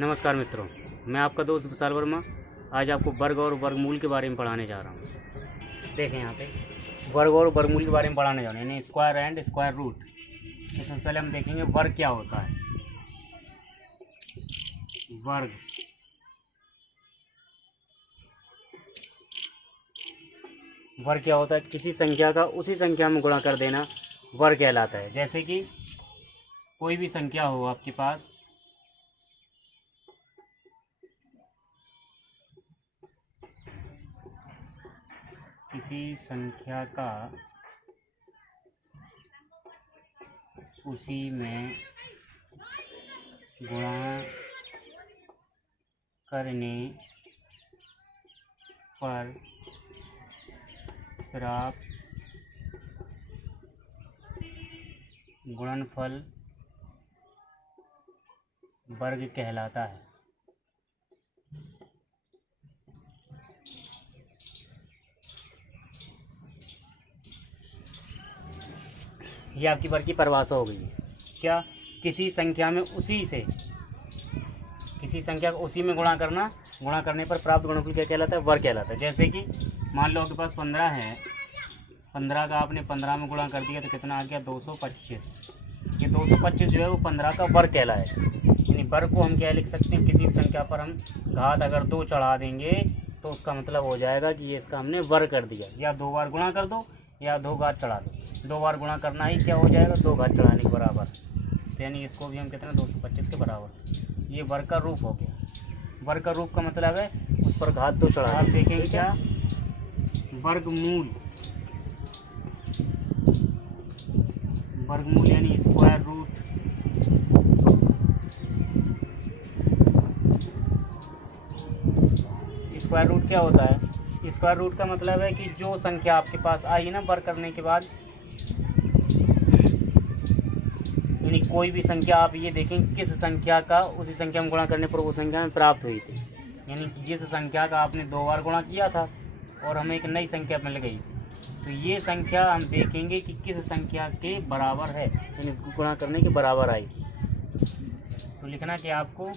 नमस्कार मित्रों, मैं आपका दोस्त विशाल वर्मा। आज आपको वर्ग और वर्गमूल के बारे में पढ़ाने जा रहा हूँ। देखें यहाँ पे वर्ग और वर्गमूल के बारे में पढ़ाने जा रहे हैं, यानी स्क्वायर एंड स्क्वायर रूट। इससे पहले हम देखेंगे वर्ग क्या होता है। वर्ग वर्ग क्या होता है? किसी संख्या का उसी संख्या में गुणा कर देना वर्ग कहलाता है। जैसे कि कोई भी संख्या हो आपके पास, किसी संख्या का उसी में गुणा करने पर प्राप्त गुणनफल वर्ग कहलाता है। ये आपकी वर्ग की परिभाषा हो गई है। क्या? किसी संख्या में किसी संख्या को उसी में गुणा करने पर प्राप्त गुणनफल क्या कहलाता है? वर्ग कहलाता है। जैसे कि मान लो आपके पास 15 है, 15 का आपने 15 में गुणा कर दिया तो कितना आ गया? 225। ये 225 जो है वो 15 का वर्ग कहलाएगा। यानी वर्ग को हम क्या लिख सकते हैं? किसी भी संख्या पर हम घात अगर 2 चढ़ा देंगे तो उसका मतलब हो जाएगा कि ये इसका हमने वर्ग कर दिया। या 2 बार गुणा कर दो या 2 घात चढ़ा दो। 2 बार गुणा करना ही क्या हो जाएगा? 2 घात चढ़ाने के बराबर। तो यानी इसको भी हम कितना 225 के बराबर। ये वर्ग का रूप हो गया। वर्ग का रूप का मतलब है उस पर घात 2 चढ़ा। आप देखेंगे क्या? वर्गमूल यानी स्क्वायर रूट। स्क्वायर रूट क्या होता है? स्क्वायर रूट का मतलब है कि जो संख्या आपके पास आई ना वर्ग करने के बाद, यानी कोई भी संख्या आप ये देखें किस संख्या का उसी संख्या में गुणा करने पर वो संख्या में प्राप्त हुई थी। यानी जिस संख्या का आपने 2 बार गुणा किया था और हमें एक नई संख्या मिल गई, तो ये संख्या हम देखेंगे कि किस संख्या के बराबर है, यानी गुणा करने के बराबर आई। तो लिखना क्या आपको?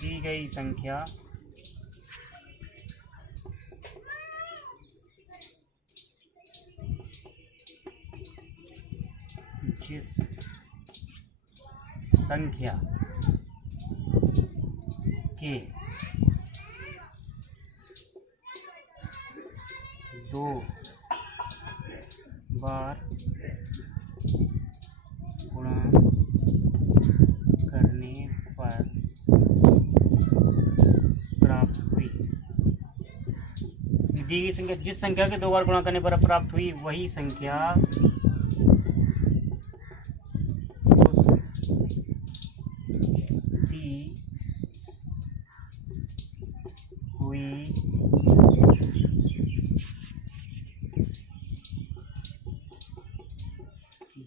दी गई संख्या जिस संख्या के 2 बार गुणा करने पर प्राप्त हुई। दी गई संख्या जिस संख्या के 2 बार गुणा करने पर प्राप्त हुई वही संख्या उस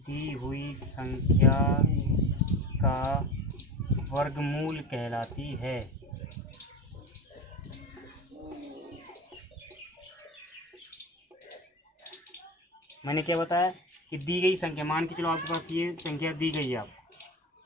दी हुई संख्या का वर्गमूल कहलाती है। मैंने क्या बताया कि दी गई संख्या, मान के चलो आपके पास ये संख्या दी गई है। आपको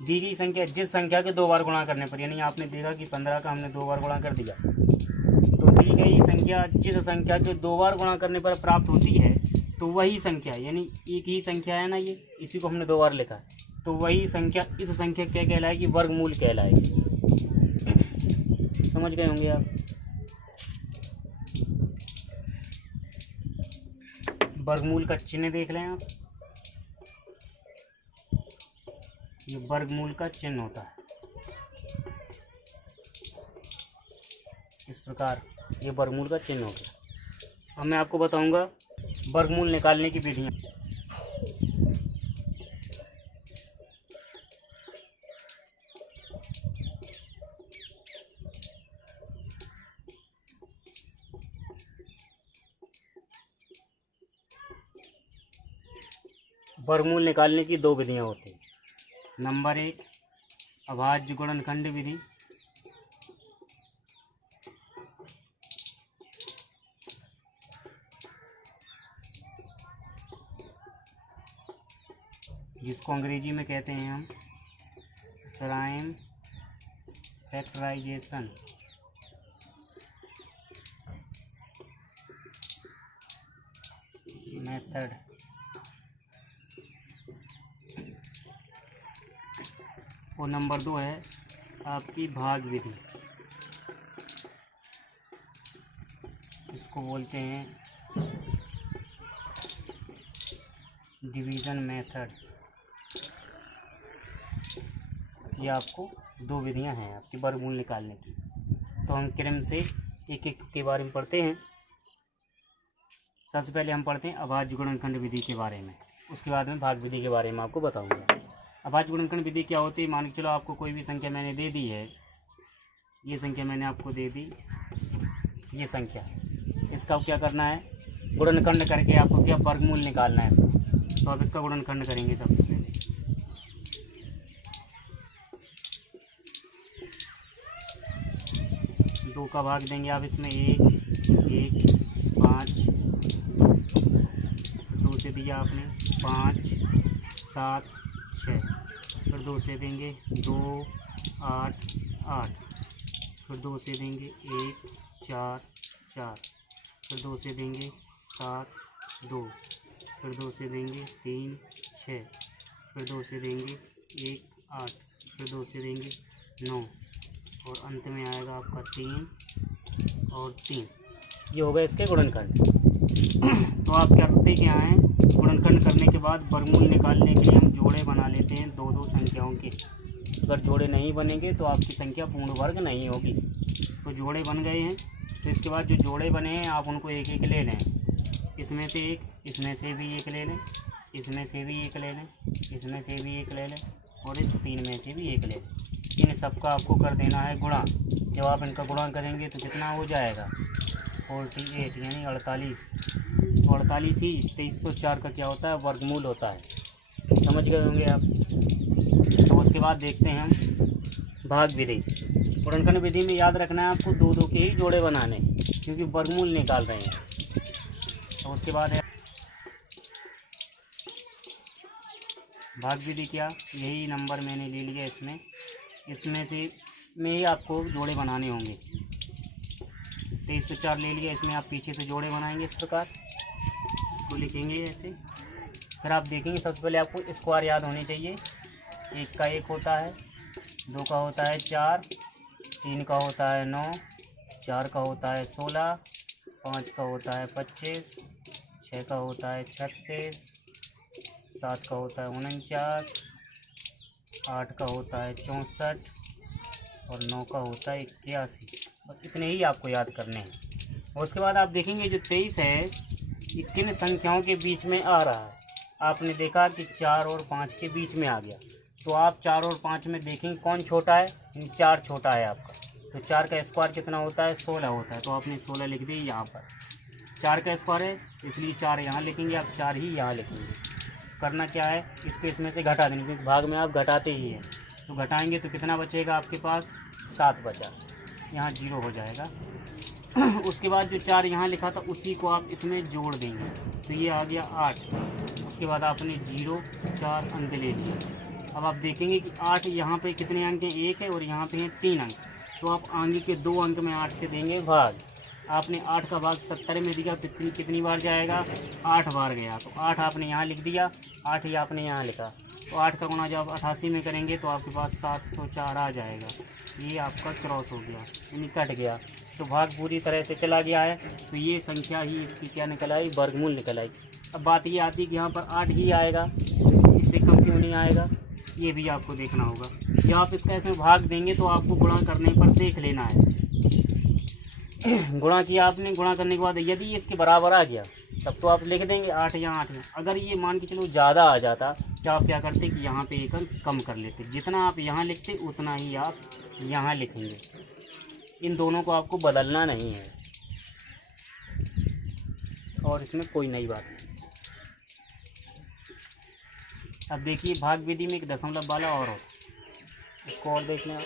दी गई संख्या जिस संख्या के 2 बार गुणा करने पर, यानी आपने देखा कि 15 का हमने 2 बार गुणा कर दिया, तो दी गई संख्या जिस संख्या के 2 बार गुणा करने पर प्राप्त होती है, तो वही संख्या, यानी एक ही संख्या है ना, ये इसी को हमने 2 बार लिखा है, तो वही संख्या इस संख्या क्या कहलाएगी? वर्गमूल कहलाएगी। समझ गए होंगे आप। वर्गमूल का चिन्ह देख लें आप। ये वर्गमूल का चिन्ह होता है इस प्रकार। ये वर्गमूल का चिन्ह हो गया। अब मैं आपको बताऊंगा वर्गमूल निकालने की विधियाँ। वर्गमूल निकालने की 2 विधियाँ होती हैं। नंबर 1 अभाज्य गुणनखंड विधि। जिसको अंग्रेजी में कहते हैं हम प्राइम फैक्टराइजेशन। मेथड और नंबर 2 है आपकी भाग विधि, इसको बोलते हैं डिवीज़न मेथड। ये आपको 2 विधियां हैं आपकी वर्गमूल निकालने की। तो हम क्रम से एक एक के बारे में पढ़ते हैं। सबसे पहले हम पढ़ते हैं अभाज्य गुणनखंड विधि के बारे में, उसके बाद में भाग विधि के बारे में आपको बताऊंगा। अभाज्य गुणनखंड विधि क्या होती है? मान के चलो आपको कोई भी संख्या मैंने दे दी है, ये संख्या मैंने आपको दे दी, ये संख्या, इसका क्या करना है? गुणनखंड करके आपको क्या वर्गमूल निकालना है इसका। तो आप इसका गुणनखंड करेंगे सबसे पहले। दो का भाग देंगे आप इसमें, 1 1 5, 2 से दिया आपने 5 7 6, फिर 2 से देंगे 2 8 8, फिर 2 से देंगे 1 4 4, फिर 2 से देंगे 7 2, फिर 2 से देंगे 3 6, फिर 2 से देंगे 1 8, फिर 2 से देंगे 9, और अंत में आएगा आपका 3 और 3। ये हो गए इसके गुणनखंड। तो आप करते क्या हैं? गुणनखंड करने के बाद वर्गमूल निकालने के लिए हम जोड़े बना लेते हैं 2-2 संख्याओं के। अगर जोड़े नहीं बनेंगे तो आपकी संख्या पूर्ण वर्ग नहीं होगी। तो जोड़े बन गए हैं, तो इसके बाद जो जोड़े बने हैं आप उनको एक एक ले लें। इसमें से एक, इसमें से भी एक ले लें, इसमें से भी एक ले लें, इसमें से भी एक ले लें, और इस 3 में से भी एक ले लें। इन सबका आपको कर देना है गुणा। जब आप इनका गुणा करेंगे तो कितना हो जाएगा? 48 यानी 48। तो 48 ही 2304 का क्या होता है? वर्गमूल होता है। समझ गए होंगे आप। तो उसके बाद देखते हैं हम भाग विधि। गुणनखंड विधि में याद रखना है आपको 2-2 के ही जोड़े बनाने, क्योंकि वर्गमूल निकाल रहे हैं। तो उसके बाद है भाग विधि। क्या? यही नंबर मैंने ले लिया, इसमें से में ही आपको जोड़े बनाने होंगे। 2304 ले लिया, इसमें आप पीछे से जोड़े बनाएंगे इस प्रकार, इसको लिखेंगे ऐसे। फिर आप देखेंगे सबसे पहले आपको स्क्वायर याद होने चाहिए। 1 का 1 होता है, 2 का होता है 4, 3 का होता है 9, 4 का होता है 16, 5 का होता है 25, 6 का होता है 36, 7 का होता है 49, 8 का होता है 64, और 9 का होता है 81। बस इतने ही आपको याद करने हैं। और उसके बाद आप देखेंगे जो 23 है ये किन संख्याओं के बीच में आ रहा है। आपने देखा कि 4 और 5 के बीच में आ गया। तो आप 4 और 5 में देखेंगे कौन छोटा है? 4 छोटा है आपका। तो 4 का स्क्वायर कितना होता है? 16 होता है। तो आपने 16 लिख दी यहाँ पर। 4 का स्क्वायर है इसलिए 4 यहाँ लिखेंगे, आप 4 ही यहाँ लिखेंगे। करना क्या है? इसको इसमें से घटा देंगे, क्योंकि भाग में आप घटाते ही हैं। तो घटाएंगे तो कितना बचेगा आपके पास? 7 बचा, यहाँ 0 हो जाएगा। उसके बाद जो 4 यहाँ लिखा था उसी को आप इसमें जोड़ देंगे, तो ये आ गया 8। उसके बाद आपने 0 4 अंक ले लिया। अब आप देखेंगे कि 8 यहाँ पे कितने अंक हैं? 1 है, और यहाँ पे हैं 3 अंक। तो आप आगे के 2 अंक में 8 से देंगे भाग। आपने 8 का भाग 70 में दिया, कितनी बार जाएगा? 8 बार गया। तो 8 आपने यहाँ लिख दिया, 8 ही आपने यहाँ लिखा। तो 8 का गुणा जब 88 में करेंगे तो आपके पास 704 आ जाएगा। ये आपका क्रॉस हो गया, यानी कट गया। तो भाग पूरी तरह से चला गया है। तो ये संख्या ही इसकी क्या निकल आई? वर्गमूल निकल आई। अब बात ये आती है कि यहाँ पर 8 ही आएगा, इससे कम क्यों नहीं आएगा? ये भी आपको देखना होगा। जब आप इसका इसमें भाग देंगे तो आपको गुणा करने पर देख लेना है। गुणा किया आपने, गुणा करने के बाद यदि ये इसके बराबर आ गया तब तो आप लिख देंगे 8 या 8 में। अगर ये मान के चलो ज़्यादा आ जाता तो आप क्या करते कि यहाँ पे एक अंक कम कर लेते। जितना आप यहाँ लिखते उतना ही आप यहाँ लिखेंगे। इन दोनों को आपको बदलना नहीं है, और इसमें कोई नई बात नहीं। अब देखिए भाग विधि में एक दशमलव वाला और होता है, इसको और देख लें आप।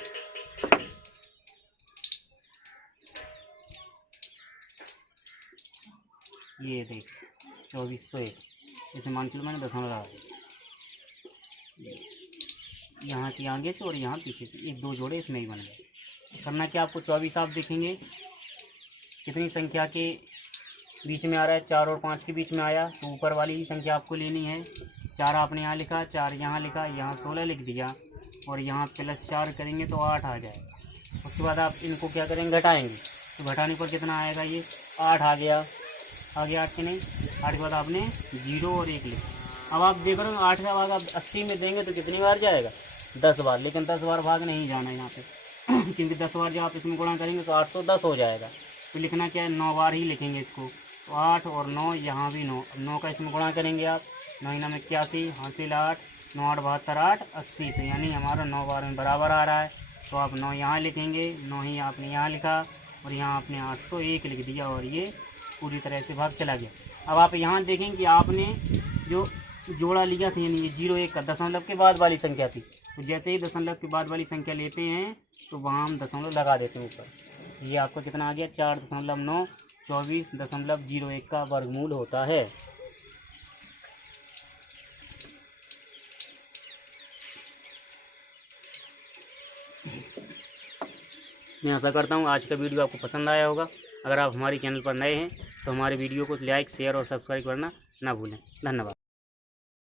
ये देख 2401, इसे मान के लो मैंने दशमलव लगा दिया। यहाँ से आगे से और यहाँ पीछे से, एक दो जोड़े इसमें ही बन गए। करना क्या आपको, 24 आप देखेंगे कितनी संख्या के बीच में आ रहा है, 4 और 5 के बीच में आया, तो ऊपर वाली ही संख्या आपको लेनी है। 4 आपने यहाँ लिखा, 4 यहाँ लिखा, यहाँ 16 लिख दिया और यहाँ +4 करेंगे तो 8 आ जाएगा। उसके बाद आप इनको क्या करेंगे, घटाएंगे, तो घटाने पर कितना आएगा, ये 8 आ गया। 8 के नहीं, 8 के बाद आपने 0 और 1 लिखा। अब आप देख रहे हो 8 का भाग आप 80 में देंगे तो कितनी बार जाएगा, 10 बार। लेकिन 10 बार भाग नहीं जाना है यहाँ पे क्योंकि 10 बार जब आप इसमें गुणा करेंगे तो 810 हो जाएगा। तो लिखना क्या है, 9 बार ही लिखेंगे इसको। तो 8 और 9, यहाँ भी 9 का इसमें गुणा करेंगे आप, 9 9 81 हासिल 8, 9 8 72 8 80। तो यानी हमारा 9 बार में बराबर आ रहा है। तो आप 9 यहाँ लिखेंगे, 9 ही आपने यहाँ लिखा और यहाँ आपने 801 लिख दिया और ये पूरी तरह से भाग चला गया। अब आप यहाँ देखेंगे कि आपने जो जोड़ा लिया था, यानी ये 0 1 का दशमलव के बाद वाली संख्या थी, तो जैसे ही दशमलव के बाद वाली संख्या लेते हैं तो वहाँ हम दशमलव लगा देते हैं ऊपर। ये आपको कितना आ गया, 4.9 24.01 का वर्गमूल होता है। मैं आशा करता हूँ आज का वीडियो आपको पसंद आया होगा। अगर आप हमारे चैनल पर नए हैं तो हमारे वीडियो को लाइक शेयर और सब्सक्राइब करना ना भूलें। धन्यवाद।